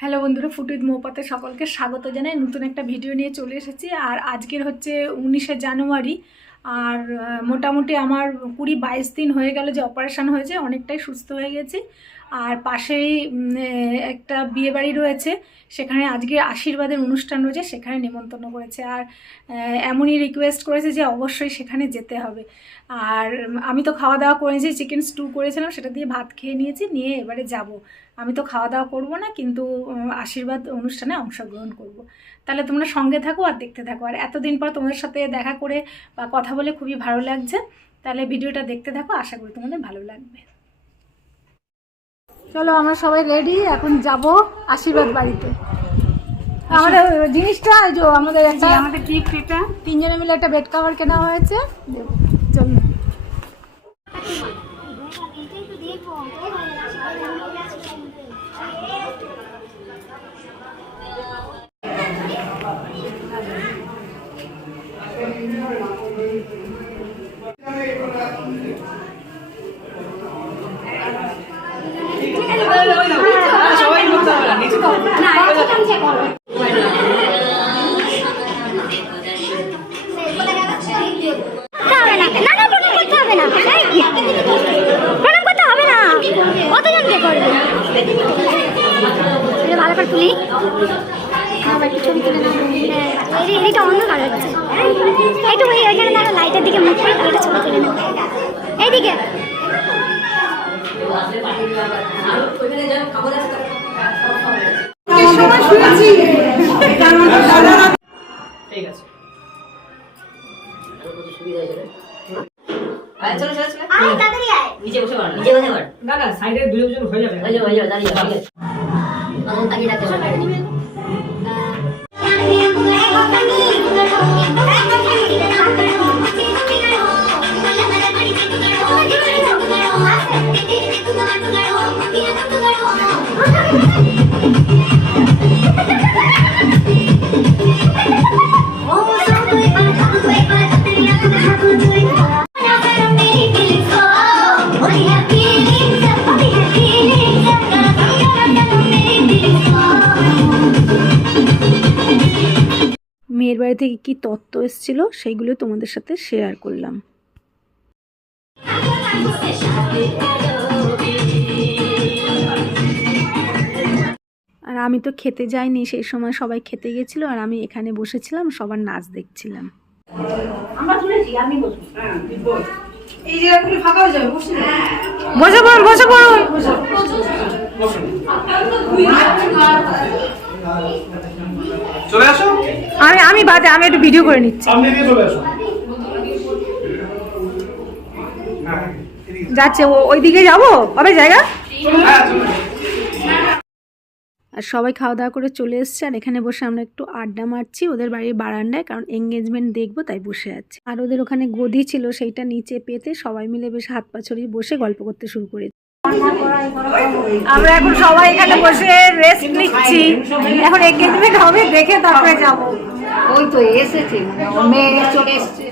Hello বন্ধুরা ফুটুইদ মৌপাতে সকলকে স্বাগত জানাই। নতুন একটা ভিডিও নিয়ে চলে এসেছি। আর আজকের হচ্ছে উনিশে জানুয়ারি। আর মোটামুটি আমার কুড়ি বাইশ দিন হয়ে গেল যে অপারেশান হয়েছে, অনেকটাই সুস্থ হয়ে গেছি। আর পাশেই একটা বিয়ে বাড়ি রয়েছে। সেখানে আজকে আশীর্বাদের অনুষ্ঠান রয়েছে, সেখানে নেমন্তন্ন করেছে। আর এমনই রিকোয়েস্ট করেছে যে অবশ্যই সেখানে যেতে হবে। আর আমি তো খাওয়া দাওয়া করেছি চিকেন স্টু করেছিলাম, সেটা দিয়ে ভাত খেয়ে নিয়েছি, নিয়ে এবারে যাব। আমি তো খাওয়া দাওয়া করব না, কিন্তু আশীর্বাদ অনুষ্ঠানে অংশগ্রহণ করব। তাহলে তোমরা সঙ্গে থাকো আর দেখতে থাকো। আর এতদিন পর তোমাদের সাথে দেখা করে বা কথা বলে খুবই ভালো লাগছে। তাহলে ভিডিওটা দেখতে থাকো, আশা করি তোমাদের ভালো লাগবে। চলো আমরা সবাই রেডি এখন যাব আশীর্বাদ বাড়িতে। আমাদের জিনিসটা এই যে আমাদের একটা আমাদের গিফট এটা। তিনজনে মিলে একটা বেড কভার কেনা হয়েছে। চলো। হবে না না না প্রণাম করতে হবে না প্রণাম করতে হবে না কতজন কে করবে এটা ভালো করে তুলি আবার একটু ছবি হ্যাঁ এই এইটা অন্ধকার হচ্ছে একটু ওই ওইখানে দাঁড়া লাইটের দিকে মুখ করে একটা ছবি তুলে নাও এইদিকে ঠিক সাইডে দুজন হয়ে যাবে হয়ে যাবে হয়ে যাবে দাঁড়িয়ে দাঁড়িয়ে মেয়ের বাড়ি থেকে কি তত্ত্ব এসেছিল সেইগুলো তোমাদের সাথে শেয়ার করলাম। আর আমি তো খেতে যাইনি সেই সময় সবাই খেতে গেছিল আর আমি এখানে বসেছিলাম সবার নাচ দেখছিলাম। বসে। বসে পড়ুন বসে আমি আমি বাজে আমি একটু ভিডিও করে নিচ্ছি। যাচ্ছে ও ওইদিকে যাব? হবে জায়গা? হ্যাঁ। আর সবাই খাওয়া দাওয়া করে চলে এসছে আর এখানে বসে আমরা একটু আড্ডা মারছি ওদের বাড়ির বারান্দায় কারণ এঙ্গেজমেন্ট দেখব তাই বসে আছি। আর ওদের ওখানে গদি ছিল সেইটা নিচে পেতে সবাই মিলে বেশ হাত পা ছড়িয়ে বসে গল্প করতে শুরু করেছি। আমরা এখন সবাই এখানে বসে রেস্ট নিচ্ছি। এখন এঙ্গেজমেন্ট হবে দেখে তারপরে যাব। ওই তো এসেছে মেয়ে চলে এসেছে।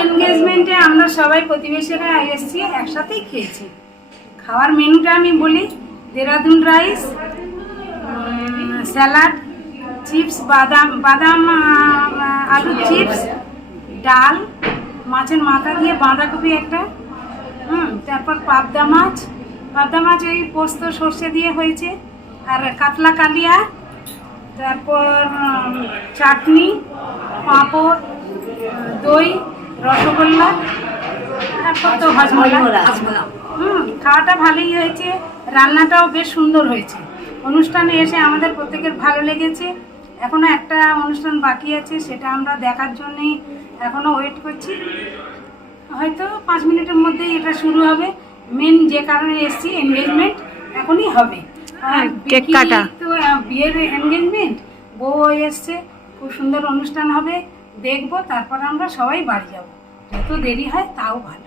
এনগেজমেন্টে আমরা সবাই প্রতিবেশীরা এসেছি একসাথেই খেয়েছি। খাওয়ার মেনুটা আমি বলি দেরাদুন রাইস স্যালাড চিপস বাদাম বাদাম আলু চিপস ডাল মাছের মাথা দিয়ে বাঁধাকপি একটা হুম তারপর পাবদা মাছ। পাবদা মাছ ওই পোস্ত সর্ষে দিয়ে হয়েছে আর কাতলা কালিয়া তারপর চাটনি পাঁপড় দই রসগোল্লা তারপর তো হজমোলা। হুম খাওয়াটা ভালোই হয়েছে। রান্নাটাও বেশ সুন্দর হয়েছে। অনুষ্ঠানে এসে আমাদের প্রত্যেকের ভালো লেগেছে। এখনও একটা অনুষ্ঠান বাকি আছে সেটা আমরা দেখার জন্যই এখনও ওয়েট করছি। হয়তো পাঁচ মিনিটের মধ্যেই এটা শুরু হবে। মেন যে কারণে এসেছি এনগেজমেন্ট এখনই হবে। কেক কাটা। তো বিয়ের এনগেজমেন্ট বউ এসছে খুব সুন্দর অনুষ্ঠান হবে দেখব তারপর আমরা সবাই বাড়ি যাব। যত দেরি হয় তাও ভালো।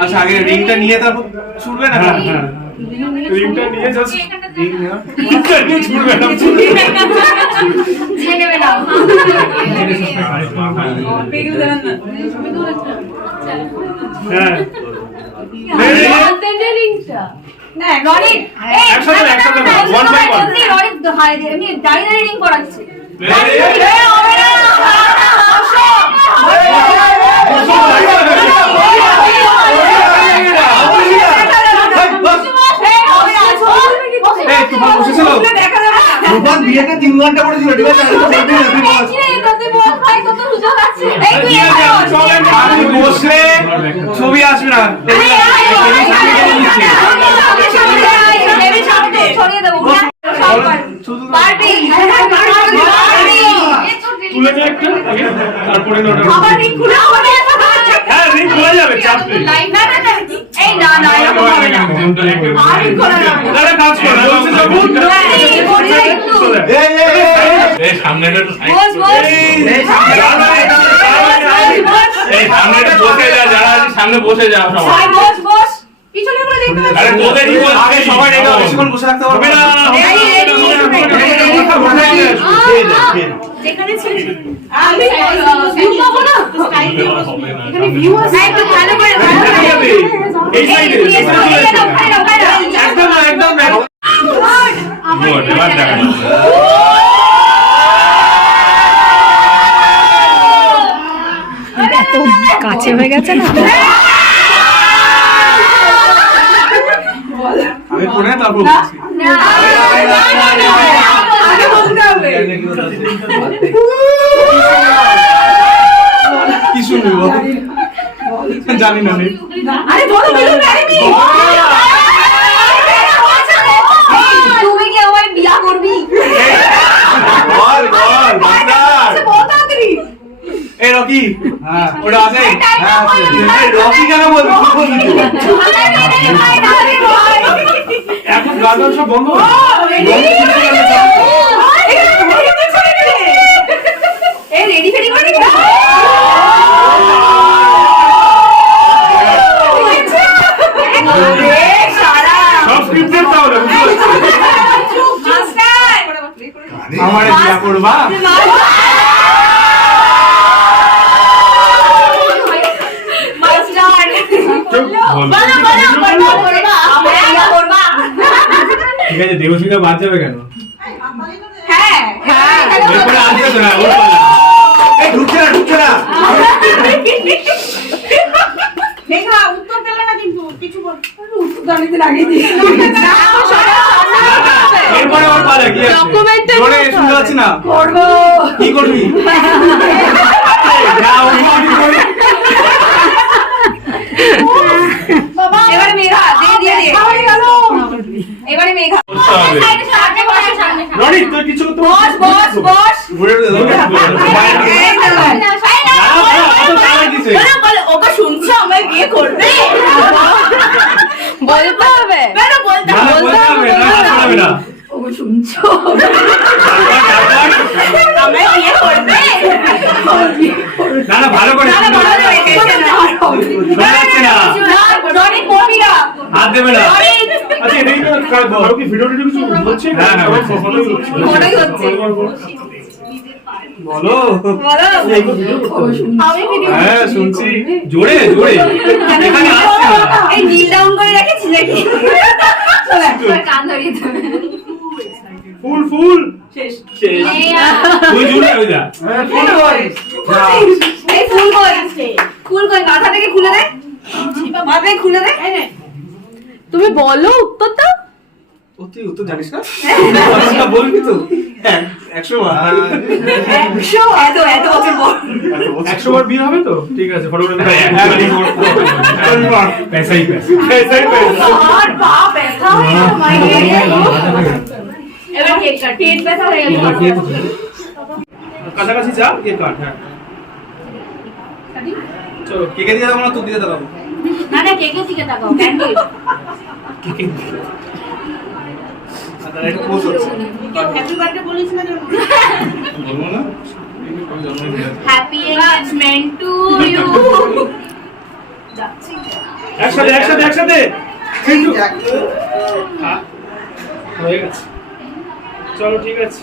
আচ্ছা আগে রিংটা নিয়ে তারপর ছুটবে না? রিংটা নিয়ে জাস্ট রিং নেওয়া রিংটা নিয়ে ছুটবে না হ্যাঁ। একসাথে একসাথে ওয়ান বাই ওয়ান এই তোমার বসেছিল রূপান বিয়েতে তিন ঘণ্টা পড়েছিল ঠিক আছে আমি তো না, তুই বল। আপনি বসলে ছবি আসবে না তুলে নে একটা। আগে, তারপরে নোটা হ্যাঁ রিং খুলে যাবে চাপ নেই। তাহলে কাজ কর। বলছে যখন এই, এই, এই, এই। এই সামনেটা একটু সাইড এই সামনে এই সামনেটা বসে যা যারা সামনে বসে যা সবাই। আরে তোদের এই সাইডে একদম একদম গুড এবার কাছে হয়ে গেছে না আমি পড়ে তারপর বলছি কি শুনবি বল জানি না আমি তুমি কি আমার বিয়া করবি বল বল মাস্টার এই রকি হ্যাঁ ওটা আছে হ্যাঁ, রকি কেন বলবি বলবি গাজন সব বন্ধ রকি কিছু কেন চাপ? সব স্ক্রিপ্টেড তাহলে বুঝতে পারছি আমার বিয়া করবা ঠিক আছে দেবশ্রীটা বাদ যাবে কেন? এরপরে আসবে তো না ওর পালা। এই, ঢুকছে না, ঢুকছে না। এরপরে ওর পালা কি আছে? জোরে শুনতে পাচ্ছি না। কি করবি? না, ওই করবি, করবি। এবারে মেঘা দিয়ে দিয়ে দিয়ে এবারে মেঘা বসতে হবে রনি তুই কিছু করতে বস বস বস। ঘুরে দিছে? ওকে শুনছো আমায় বিয়ে করবে? বলতে হবে। না না বলতে না, না, বলতে হবে, না, না, শোনাবে আমায় বিয়ে করবে? না, না, ভালো করে না, না, ভালো করে না। না। না, রনি করবি না। হাত দেবে না। এটাই কি ভিডিও টিডিও কিছু হচ্ছে? হ্যাঁ, হ্যাঁ, হচ্ছে। বলো। আমি ভিডিও হ্যাঁ শুনছি। জোরে জোরে। এখানে এই নীল ডাউন করে রেখেছি নাকি? কান ধরিয়ে দেবে। ফুল ফুল। শেষ। শেষ। ওই জুড়ে ওই যা। হ্যাঁ, ফুল কই? এই ফুল কই ফুল কই মাথা থেকে খুলে দে। মাথা থেকে খুলে দে। তুমি বলো উত্তরটা। ও তুই উত্তর জানিস না? কথা বলবি তো। একশো বার। একশো এত এত বছর পর। একশো বার বিয়ে হবে তো? ঠিক আছে হয়ে হয়ে কাছাকাছি যা কেক কাট হ্যাঁ। চলো কেকে দিয়ে দেবো না তুই দিয়ে দেবো না না দিকে তাকাও এটা পোস্ট হচ্ছে। হ্যাপি বার্থডে বলিস না বলব না? আমি জন্মদিন আছে। হ্যাপি এনগেজমেন্ট টু ইউ একসাথে। একসাথে একসাথে হ্যাঁ, গেছে। চলো ঠিক আছে।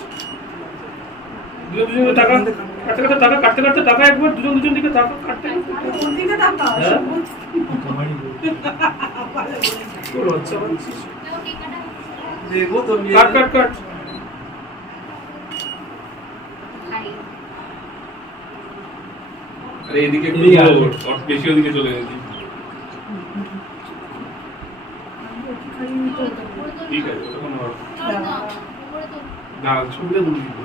দুজন দুজন টাকা কাটতে কাটতে। টাকা কাটতে কাটতে টাকা একবার দুজন দুজন দিকে টাকা কাটতে হ্যাঁ? লজ্জা পাচ্ছিস? কাট কাট কাট আরে এদিকে একটু ওর বেশি ওদিকে চলে গেছি। ঠিক আছে ওটা কোনো ব্যাপার না। না ছবিটা তুলে দিবো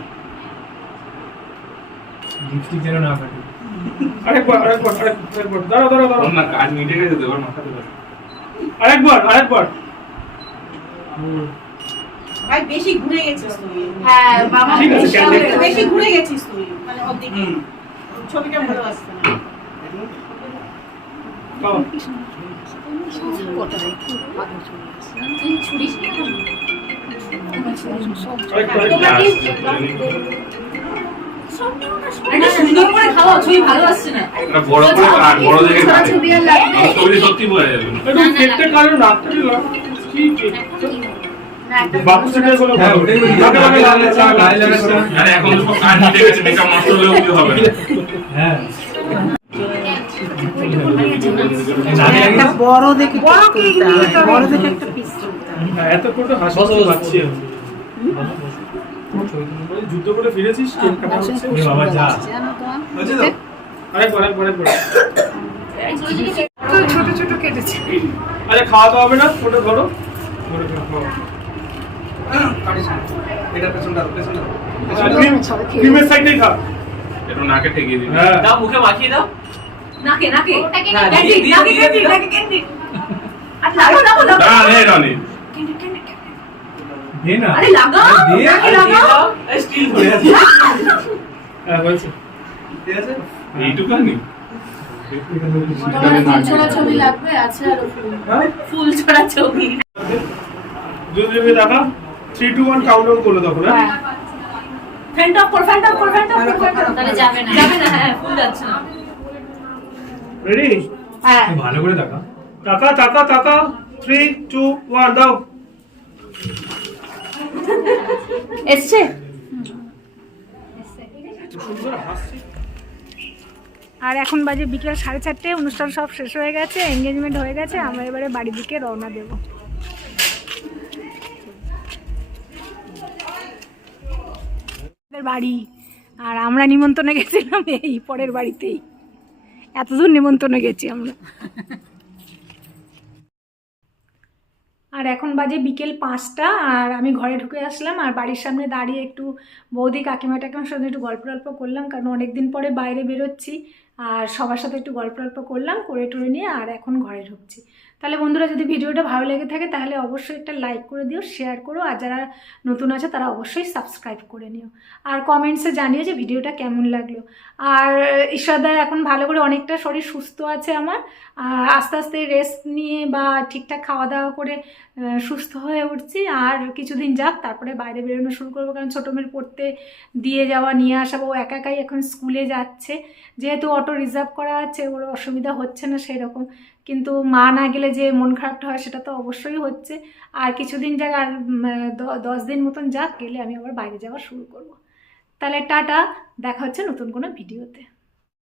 আরেকবার আরেকবার আরেক- আরেকবার দাঁড়াও দাঁড়াও দাঁড়াও। ওর না কাজ মিটে গেছে তো মাথাতে আরেকবার আরেকবার। ভাই বেশি ঘুরে গেছিস তুই। হ্যাঁ ক্যান্ডেল। বেশি ঘুরে গেছিস তুই। মানে ওদিকে। ছবিটা ভালো আসছে না। ছবি ভালো আসছে না। এটা বড় করে কাট বড় দেখে কাটে ছবিতে সত্যি বোঝা যাবে। না একটু একটা বড় দেখে বড় দেখে একটা পিস এত করে হাসি পাচ্ছি যুদ্ধ করে ফিরেছিস? কেক কাটা হচ্ছে? বাবা যা। হচ্ছে তো। আরেকবার আরেকবার আরেকবার ছোট ছোট কেটেছে আরে খাওয়াতে হবে না? ওটা ধরো ধরো, ধরো, খাও। ক্রিম ক্রিমের সাইডেই খা একটু নাকে ঠেকিয়ে দিবি। হ্যাঁ। দাও মুখে মাখিয়ে দাও। নাকে নাকে। হ্যাঁ, ক্যান্ডি নাকে দিয়ে, ক্যান্ডি দিয়ে, নাকে আর লাগাও লাগাও লাগাও না নে রনি। দে না। আরে লাগাও দে, নাকে আরে লাগাও। স্টিল করে হ্যাঁ বলছি। এইটুকানি ছবি লাগবে আছে আর হ্যাঁ। ফুল ছড়া ছবি। যদি দেখা three two one countdown করলে তখন হ্যাঁ? ফ্যান অফ কর ফ্যান অফ কর ফ্যান অফ কর ফ্যান অফ তাহলে যাবে না। যাবে না হ্যাঁ ফুল যাচ্ছে। না রেডি হ্যাঁ। ভালো করে টাকা টাকা টাকা টাকা। থ্রি টু ওয়ান দাও। এসছে? আর এখন বাজে বিকেল সাড়ে চারটে অনুষ্ঠান সব শেষ হয়ে গেছে এঙ্গেজমেন্ট হয়ে গেছে আমরা এবারে বাড়ির দিকে রওনা দেব। বাড়ি। আর আমরা নিমন্ত্রণে গেছিলাম এই পরের বাড়িতেই। এতদূর নিমন্ত্রণে গেছি আমরা। আর এখন বাজে বিকেল পাঁচটা, আর আমি ঘরে ঢুকে আসলাম, আর বাড়ির সামনে দাঁড়িয়ে একটু বৌদি, কাকিমা, টাকিমার সঙ্গে একটু গল্প টল্প করলাম, কারণ অনেক দিন পরে বাইরে বেরোচ্ছি, আর সবার সাথে একটু গল্প টল্প করলাম, করে টরে নিয়ে, আর এখন ঘরে ঢুকছি। তাহলে বন্ধুরা যদি ভিডিওটা ভালো লেগে থাকে তাহলে অবশ্যই একটা লাইক করে দিও শেয়ার করো, আর যারা নতুন আছে তারা অবশ্যই সাবস্ক্রাইব করে নিও। আর কমেন্টসে জানিও যে ভিডিওটা কেমন লাগল। আর ঈশ্বরদা এখন ভালো করে অনেকটা শরীর সুস্থ আছে আমার। আস্তে আস্তে রেস্ট নিয়ে বা ঠিকঠাক খাওয়া দাওয়া করে সুস্থ হয়ে উঠছি। আর কিছুদিন যাক, তারপরে বাইরে বেরোনো শুরু করব। কারণ ছোটো মেয়ের পড়তে দিয়ে যাওয়া, নিয়ে আসা, ও একা একাই এখন স্কুলে যাচ্ছে। যেহেতু অটো রিজার্ভ করা আছে, ওর অসুবিধা হচ্ছে না সেই রকম কিন্তু মা না গেলে যে মন খারাপটা হয় সেটা তো অবশ্যই হচ্ছে। আর কিছুদিন যাক আর দশ দিন মতন যাক, গেলে আমি আবার বাইরে যাওয়া শুরু করব। তাহলে টাটা, দেখা হচ্ছে নতুন কোনো ভিডিওতে।